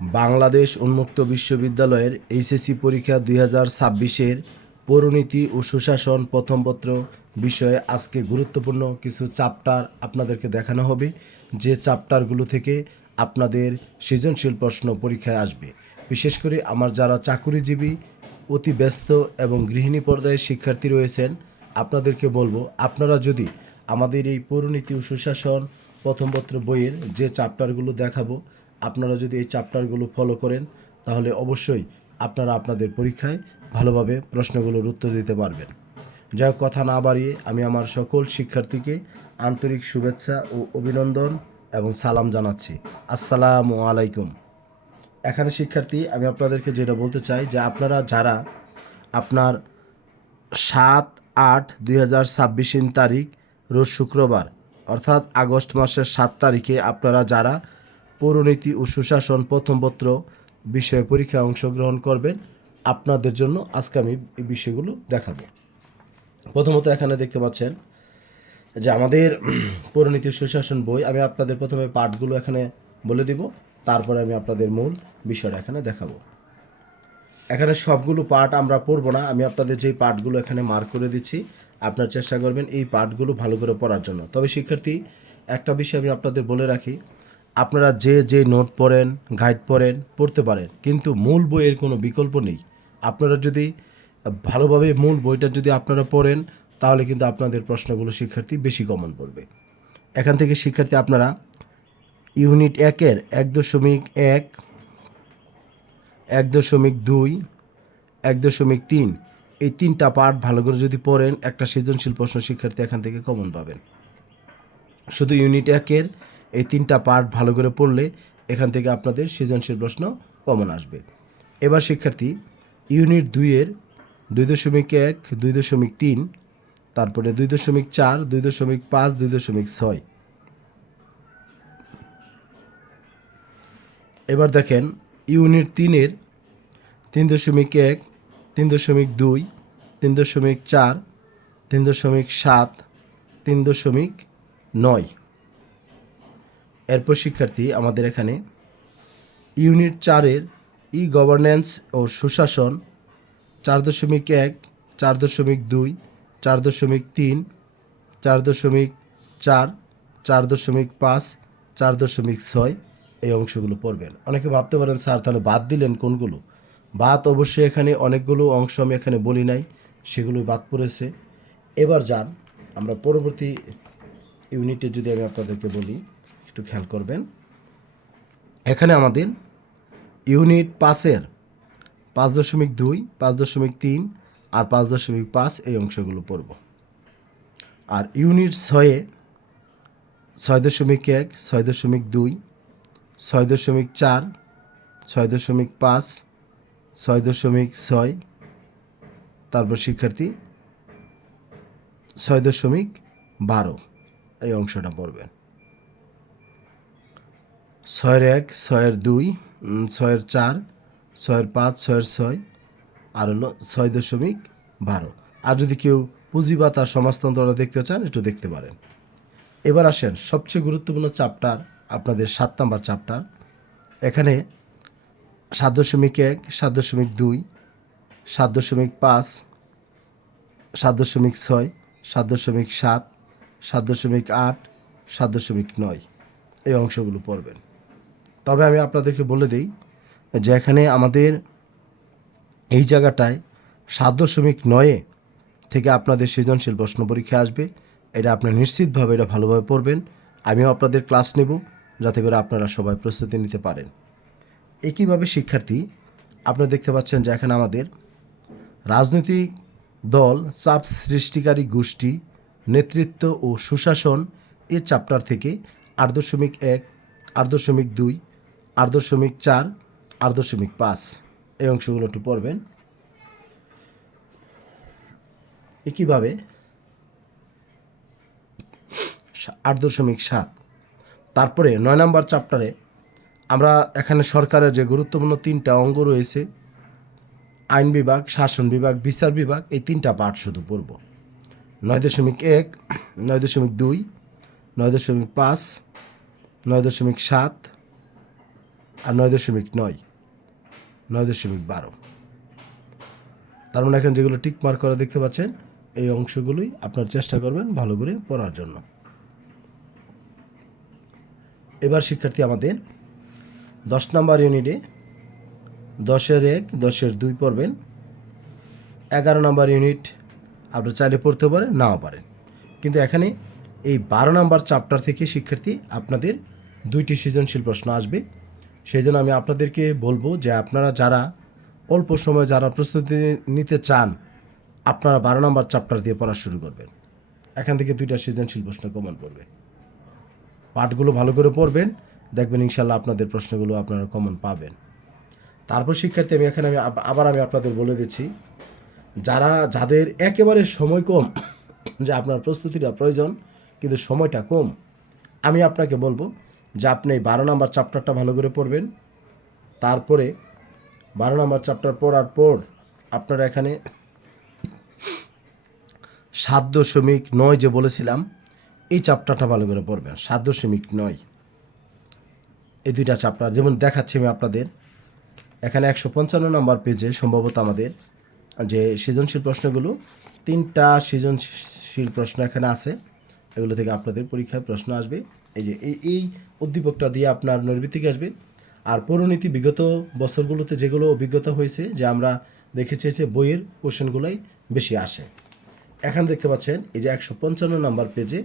বাংলাদেশ উন্মুক্ত বিশ্ববিদ্যালয়ের এইচএসসি পরীক্ষা 2026-এর পৌরনীতি ও সুশাসন প্রথম পত্র বিষয়ে আজকে গুরুত্বপূর্ণ কিছু চ্যাপ্টার আপনাদেরকে দেখানো হবে, যে চ্যাপ্টারগুলো থেকে আপনাদের সৃজনশীল প্রশ্ন পরীক্ষায় আসবে। বিশেষ করে আমার যারা চাকুরিজীবী, অতি ব্যস্ত এবং গৃহিণী পর্যায়ে শিক্ষার্থী রয়েছেন, আপনাদেরকে বলবো, আপনারা যদি আমাদের এই পৌরনীতি ও সুশাসন প্রথম পত্র বইয়ের যে চ্যাপ্টারগুলো দেখাবো, আপনারা যদি এই চ্যাপ্টারগুলো ফলো করেন, তাহলে অবশ্যই আপনারা আপনাদের পরীক্ষায় ভালোভাবে প্রশ্নগুলোর উত্তর দিতে পারবেন। যাই হোক, কথা না বাড়িয়ে আমি আমার সকল শিক্ষার্থীকে আন্তরিক শুভেচ্ছা ও অভিনন্দন এবং সালাম জানাচ্ছি। আসসালামু আলাইকুম। এখানে শিক্ষার্থী, আমি আপনাদেরকে যেটা বলতে চাই যে আপনারা যারা আপনার 7-8-2026 তারিখ রোজ শুক্রবার, অর্থাৎ আগস্ট মাসের 7 তারিখে আপনারা যারা পৌরনীতি ও সুশাসন প্রথম পত্র বিষয়ে পরীক্ষায় অংশগ্রহণ করবেন, আপনাদের জন্য আজকে আমি এই বিষয়গুলো দেখাবো। প্রথমত এখানে দেখতে পাচ্ছেন যে আমাদের পৌরনীতি সুশাসন বই, আমি আপনাদের প্রথমে পাঠগুলো এখানে বলে দিব, তারপরে আমি আপনাদের মূল বিষয়টা এখানে দেখাবো। এখানে সবগুলো পাঠ আমরা পড়ব না, আমি আপনাদের যেই পাঠগুলো এখানে মার্ক করে দিচ্ছি, আপনারা চেষ্টা করবেন এই পাঠগুলো ভালো করে পড়ার জন্য। তবে শিক্ষার্থী, একটা বিষয় আমি আপনাদের বলে রাখি, আপনারা যে নোট পড়েন, গাইড পড়েন, পড়তে পারেন, কিন্তু মূল বইয়ের কোনো বিকল্প নেই। আপনারা যদি ভালোভাবে মূল বইটা যদি আপনারা পড়েন, তাহলে কিন্তু আপনাদের প্রশ্নগুলো শিক্ষার্থী বেশি কমন পড়বে। এখান থেকে শিক্ষার্থী আপনারা ইউনিট 1-এর 1.1, 1.2, 1.3 এই তিনটা পার্ট ভালো করে যদি পড়েন, একটা সৃজনশীল প্রশ্ন শিক্ষার্থী এখান থেকে কমন পাবেন। শুধু ইউনিট 1-এর এই তিনটা পার্ট ভালো করে পড়লে এখান থেকে আপনাদের সৃজনশীল প্রশ্ন কমন আসবে। এবার শিক্ষার্থী, ইউনিট 2-এর 2.1, 2.3, তারপরে 2.4, 2.5, 2.6। এবার দেখেন ইউনিট 3-এর 3.1, 3.2, 3.4, 3.7, 3.9। এরপর শিক্ষার্থী আমাদের এখানে ইউনিট 4-এর ই গভর্নেন্স ও সুশাসন 4.1, 4.2, 4.3, 4.4, 4.5, 4.6 এই অংশগুলো পড়বেন। অনেকে ভাবতে পারেন, স্যার তাহলে বাদ দিলেন কোনগুলো? বাদ অবশ্যই এখানে অনেকগুলো অংশ আমি এখানে বলি নাই, সেগুলোই বাদ পড়েছে। এবার যান আমরা পরবর্তী ইউনিটে, যদি আমি আপনাদেরকে বলি, একটু খেয়াল করবেন। এখানে আমাদের ইউনিট 5-এর 5.2, 5.3 আর 5.5 এই অংশগুলো পড়ব। আর ইউনিট 6-এ 6.1, 6.2, 6.4, 6.5, 6.6, তারপর শিক্ষার্থী 6.12 এই অংশটা পড়বেন। 6-1, 6-2, 6-4, 6-5, 6-6 আর হলো 6.12। আর যদি কেউ পুঁজিবাত আর সমাজতন্ত্রটা দেখতে চান, একটু দেখতে পারেন। এবার আসেন সবচেয়ে গুরুত্বপূর্ণ চ্যাপ্টার, আপনাদের 7 নম্বর চ্যাপ্টার। এখানে 7.1, 7.2, 7.5, 7.6, 7.7, 7.8, 7.9 এই অংশগুলো পড়বেন। তবে আমি আপনাদেরকে বলে দিই যে এখানে আমাদের এই জায়গাটায় 7.9 থেকে আপনাদের সৃজনশীল প্রশ্ন পরীক্ষা আসবে। এটা আপনি নিশ্চিতভাবে এটা ভালোভাবে পড়বেন। আমিও আপনাদের ক্লাস নেব, যাতে করে আপনারা সবাই প্রস্তুতি নিতে পারেন। একইভাবে শিক্ষার্থী, আপনারা দেখতে পাচ্ছেন যে এখানে আমাদের রাজনৈতিক দল, চাপ সৃষ্টিকারী গোষ্ঠী, নেতৃত্ব ও সুশাসন এই চ্যাপ্টার থেকে 8.1, 8.2, 8.4, 8.5 এই অংশগুলো একটু পড়বেন। একইভাবে 8.7, তারপরে 9 নম্বর চ্যাপ্টারে আমরা এখানে সরকারের যে গুরুত্বপূর্ণ 3টা অঙ্গ রয়েছে, আইন বিভাগ, শাসন বিভাগ, বিচার বিভাগ, এই 3টা পাঠ শুধু পড়ব। 9.1, 9.2, 9.5, 9.7, আর 9.9, 9.12। তার মানে এখন যেগুলো টিক মার্ক করা দেখতে পাচ্ছেন, এই অংশগুলোই আপনার চেষ্টা করবেন ভালো করে পড়ার জন্য। এবার শিক্ষার্থী আমাদের 10 নম্বর ইউনিটে 10-এর 1, 10-এর 2 পড়বেন। 11 নম্বর ইউনিট আপনি চাইলে পড়তে পারেন, নাও পারেন, কিন্তু এখানে এই 12 নম্বর চ্যাপ্টার থেকে শিক্ষার্থী আপনাদের 2টি সৃজনশীল প্রশ্ন আসবে। সেই জন্য আমি আপনাদেরকে বলবো যে আপনারা যারা অল্প সময় যারা প্রস্তুতি নিতে চান, আপনারা 12 নম্বর চ্যাপ্টার দিয়ে পড়া শুরু করবেন। এখান থেকে 2টা সৃজনশীল প্রশ্ন কমন পড়বে। পাঠগুলো ভালো করে পড়বেন, দেখবেন ইনশাল্লাহ আপনাদের প্রশ্নগুলো আপনারা কমন পাবেন। তারপর শিক্ষার্থী আমি আবার আপনাদের বলে দিচ্ছি, যাদের একেবারে সময় কম, যে আপনার প্রস্তুতিটা প্রয়োজন কিন্তু সময়টা কম, আমি আপনাকে বলবো যে আপনি 12 নম্বর চ্যাপ্টারটা ভালো করে পড়বেন। তারপরে 12 নম্বর চ্যাপ্টার পড়ার পর আপনারা এখানে 7.9 যে বলেছিলাম, এই চ্যাপ্টারটা ভালো করে পড়বেন। 7.9 এই 2টা চ্যাপ্টার যেমন দেখাচ্ছি আমি আপনাদের এখানে 155 নম্বর পেজে সম্ভবত আমাদের যে সৃজনশীল প্রশ্নগুলো, 3টা সৃজনশীল প্রশ্ন এখানে আছে। এগুলো থেকে আপনাদের পরীক্ষায় প্রশ্ন আসবে। এই যে এই উদ্দীপকটা দিয়ে আপনার নৈর্বৃত্তিক আসবে। আর পৌরনীতি বিগত বছরগুলোতে যেগুলো অভিজ্ঞতা হয়েছে, যে আমরা দেখেছি যে বইয়ের কোশ্চেনগুলোই বেশি আসে। এখানে দেখতে পাচ্ছেন এই যে 155 নম্বর পেজে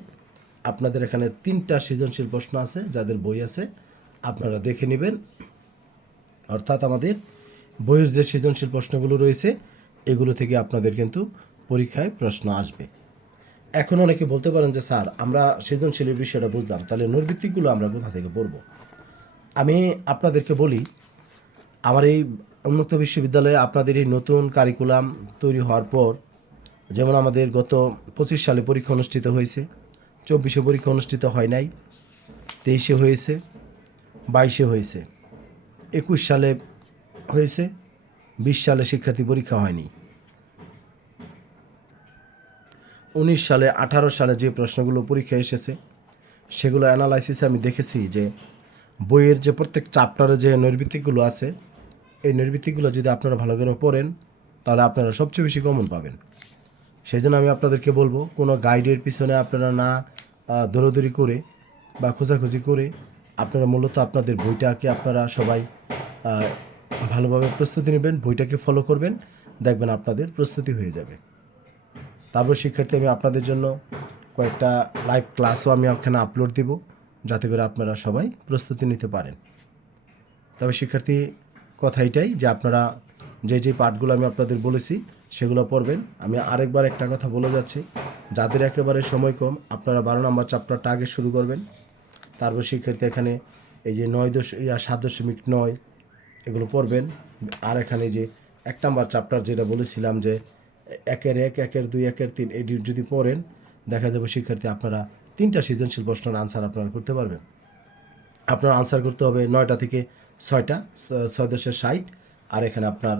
আপনাদের এখানে 3টা সৃজনশীল প্রশ্ন আছে, যাদের বই আছে আপনারা দেখে নেবেন। অর্থাৎ আমাদের বইয়ের যে সৃজনশীল প্রশ্নগুলো রয়েছে, এগুলো থেকে আপনাদের কিন্তু পরীক্ষায় প্রশ্ন আসবে। এখন অনেকে বলতে পারেন যে স্যার, আমরা সৃজনশীলের বিষয়টা বুঝলাম, তাহলে নৈর্বৃত্তিকগুলো আমরা কোথা থেকে পড়ব? আমি আপনাদেরকে বলি, আমার এই উন্মুক্ত বিশ্ববিদ্যালয়ে আপনাদের এই নতুন কারিকুলাম তৈরি হওয়ার পর, যেমন আমাদের গত 25 সালে পরীক্ষা অনুষ্ঠিত হয়েছে, 24-এ পরীক্ষা অনুষ্ঠিত হয় নাই, 23-এ হয়েছে, 22-এ হয়েছে, 21 সালে হয়েছে, 20 সালে শিক্ষার্থী পরীক্ষা হয়নি, 19 সালে 18 সালে যে প্রশ্নগুলো পরীক্ষা এসেছে সেগুলো অ্যানালাইসিসে আমি দেখেছি যে বইয়ের যে প্রত্যেক চ্যাপ্টারে যে নৈর্বৃত্তিকগুলো আছে, এই নৈর্বৃত্তিকগুলো যদি আপনারা ভালো করে পড়েন তাহলে আপনারা সবচেয়ে বেশি কমন পাবেন। সেই জন্য আমি আপনাদেরকে বলবো, কোনো গাইডের পিছনে আপনারা না দৌড়াদৌড়ি করে বা খোঁজাখুঁজি করে আপনারা মূলত আপনাদের বইটাকে আপনারা সবাই ভালোভাবে প্রস্তুতি নেবেন, বইটাকে ফলো করবেন, দেখবেন আপনাদের প্রস্তুতি হয়ে যাবে। তারপর শিক্ষার্থী আমি আপনাদের জন্য কয়েকটা লাইভ ক্লাসও আমি ওখানে আপলোড দিব, যাতে করে আপনারা সবাই প্রস্তুতি নিতে পারেন। তবে শিক্ষার্থী কথা এটাই যে আপনারা যে পাঠগুলো আমি আপনাদের বলেছি সেগুলো পড়বেন। আমি আরেকবার একটা কথা বলে যাচ্ছি, যাদের একেবারে সময় কম, আপনারা 12 নম্বর চ্যাপ্টারটা আগে শুরু করবেন। তারপর শিক্ষার্থী এখানে এই যে 7.9 এগুলো পড়বেন। আর এখানে যে 1 নম্বর চ্যাপ্টার যেটা বলেছিলাম যে 1-এর 1, 1-এর 2, 1-এর 3 এই যদি পড়েন, দেখা যাবে শিক্ষার্থী আপনারা 3টা সৃজনশীল প্রশ্নের আনসার আপনারা করতে পারবেন। আপনার আনসার করতে হবে 9টা থেকে 6টা, 6-10-60, আর এখানে আপনার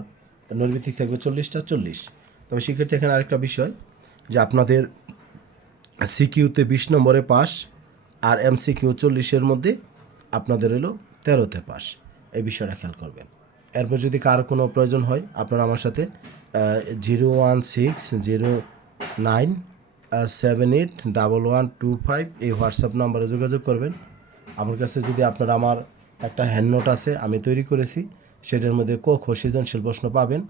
নৈর্বৃত্তিক থাকবে 40টা 40। তবে শিক্ষার্থী এখানে আরেকটা বিষয়, যে আপনাদের সিকিউতে 20 নম্বরে পাস, আর এমসিকিউ 40-এর মধ্যে আপনাদের হলো 13তে পাস। এই বিষয়টা খেয়াল করবেন। এরপর যদি কারো কোনো প্রয়োজন হয়, আপনারা আমার সাথে 01609781125 এই হোয়াটসঅ্যাপ নাম্বারে যোগাযোগ করবেন। আমার কাছে যদি আপনারা, আমার একটা হ্যান্ড নোট আছে আমি তৈরি করেছি, সেটার মধ্যে ক খ সৃজনশীল প্রশ্ন পাবেন,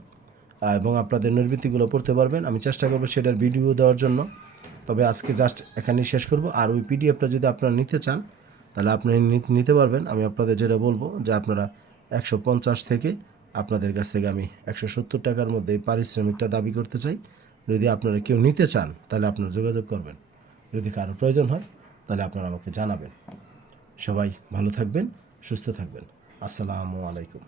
এবং আপনাদের নৈর্বৃত্তিকগুলো পড়তে পারবেন। আমি চেষ্টা করবো সেটার ভিডিও দেওয়ার জন্য। তবে আজকে জাস্ট এখানেই শেষ করব। আর ওই পিডিএফটা যদি আপনারা নিতে চান তাহলে আপনি নিতে পারবেন। আমি আপনাদের যেটা বলবো যে আপনারা 150 থেকে আপনাদের কাছ থেকে আমি 170 টাকার মধ্যে এই পারিশ্রমিকটা দাবি করতে চাই। যদি আপনারা কেউ নিতে চান তাহলে আপনারা যোগাযোগ করবেন। যদি কারো প্রয়োজন হয় তাহলে আপনারা আমাকে জানাবেন। সবাই ভালো থাকবেন, সুস্থ থাকবেন। আসসালামু আলাইকুম।